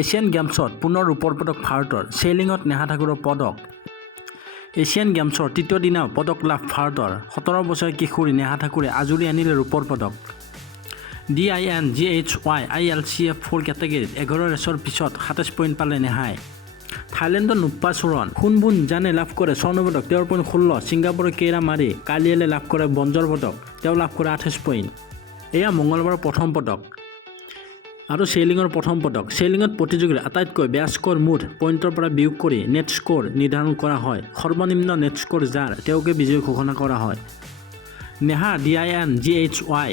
Asian গেমছত পুনৰ ৰূপৰ পদক ভাৰতৰ, ছেইলিঙত নেহা ঠাকুৰৰ পদক। এছিয়ান গেমছৰ তৃতীয় দিনাও পদক লাভ ভাৰতৰ, 17 বছৰীয়া কিশোৰী নেহা ঠাকুৰে আজুৰি আনিলে ৰূপৰ পদক। DINGHY ILCF4 কেটেগৰীত 11 ৰেচৰ পিছত 27 পইণ্ট পালে নেহাই। থাইলেণ্ডৰ নুপ্পা চোৰণ খুনবুন জানে লাভ কৰে স্বৰ্ণ পদক, তেওঁৰ পইণ্ট 16। ছিংগাপুৰৰ কেইৰা মাৰি কালিয়েলে লাভ কৰে ব্ৰঞ্জৰ পদক, তেওঁ লাভ কৰে 28 পইণ্ট। এয়া মঙলবাৰৰ প্ৰথম পদক আৰু ছেইলিঙৰ প্ৰথম পদক। ছেইলিঙত প্ৰতিযোগীৰ আটাইতকৈ বেয়া স্ক'ৰ মুঠ পইণ্টৰ পৰা বিয়োগ কৰি নেট স্ক'ৰ নিৰ্ধাৰণ কৰা হয়। সৰ্বনিম্ন নেট স্ক'ৰ যাৰ তেওঁকে বিজয়ী ঘোষণা কৰা হয়। নেহা DINGHY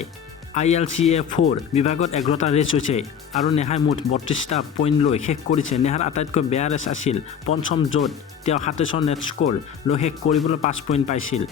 ILCF4 বিভাগত 11টা ৰেচ হৈছে আৰু নেহাই মুঠ 32টা পইণ্ট লৈ শেষ কৰিছে। নেহাৰ আটাইতকৈ বেয়া ৰেচ আছিল পঞ্চম, য'ত তেওঁ 27ৰ নেট স্ক'ৰ লৈ শেষ কৰিবলৈ 5 পইণ্ট পাইছিল।